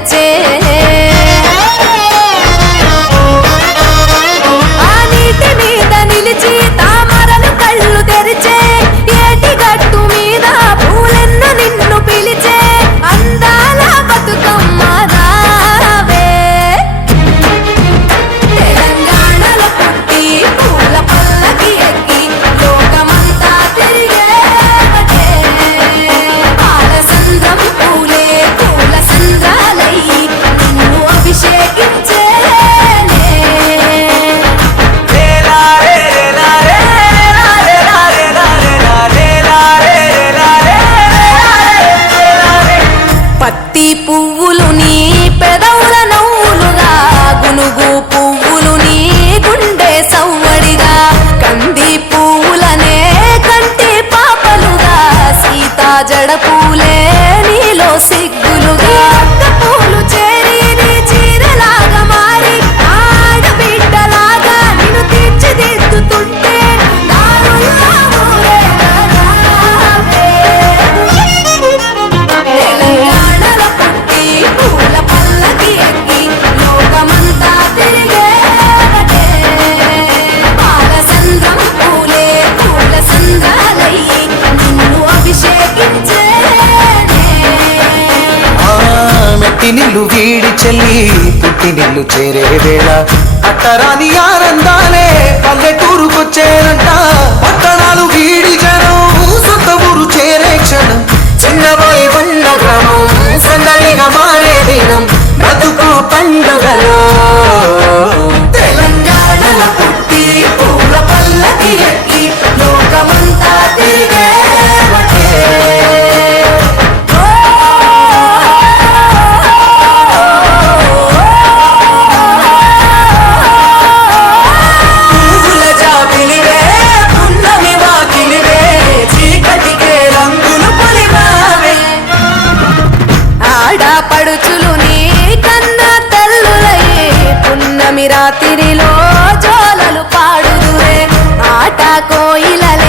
తెచ్చే ఆ నీటి మీద నిలిచి తామరలు కళ్ళు తెరిచే ఏటి గట్టు మీద పూలెన్ను నిన్ను పిలిచే అందాల బతుకమ్మ రావే తెలంగాణలో పుట్టి పూల పల్లకి ఎక్కి లోకమంతా తిరిగేవటే పాలసంద్రం పూలే పూల సంద్రాలయ్యి నిన్ను అభిషేకించేనే పత్తి పువ్వులు నీ పెదవుల నవ్వులుగా గునుగు పువ్వులు నీ గుండె సవ్వడిగా కంది పువ్వులనే కంటి పాపలుగా సీతా జడ పూలే నీలో సిగ్గులుగా అక్క పూలు చేరి నీ చీరలాగా మారి ఆడబిడ్డలాగా నిన్ను తీర్చిదిద్దుతుంటే దారుల్లా ఊరేగావే. తెలంగాణలో పుట్టి పూల పల్లకి ఎక్కి లోకమంతా తిరిగేవటే పాలసంద్రం పూలే పూల సంద్రాలయ్యి నిన్ను అభిషేకించేనే మెట్టి నిల్లు వీడి చెల్లి పుట్టి నిల్లు చేరే వేళ అట్టరాని ఆనందాలే పల్లెటూరుకొచ్చేనంట పట్టణాలు వీడి జనం సొంత ఊరు చేరే క్షణం చిన్నబోయి బండ గ్రామం సందడిగా మారే దినం బతుకు పండుగలో తెలంగాణలో పుట్టి పూల పల్లకి ఎక్కి లోకమంతా తిరిగేవటే పువ్వుల జాబిలివే పున్నమి వాకిలివే చీకటికే రంగులు పొలిమావే ఆడపడుచులు నీ కన్న తల్లులయ్యే పున్నమి రాత్రిలో జోలలు పాడుదురే ఆట కోయిలలే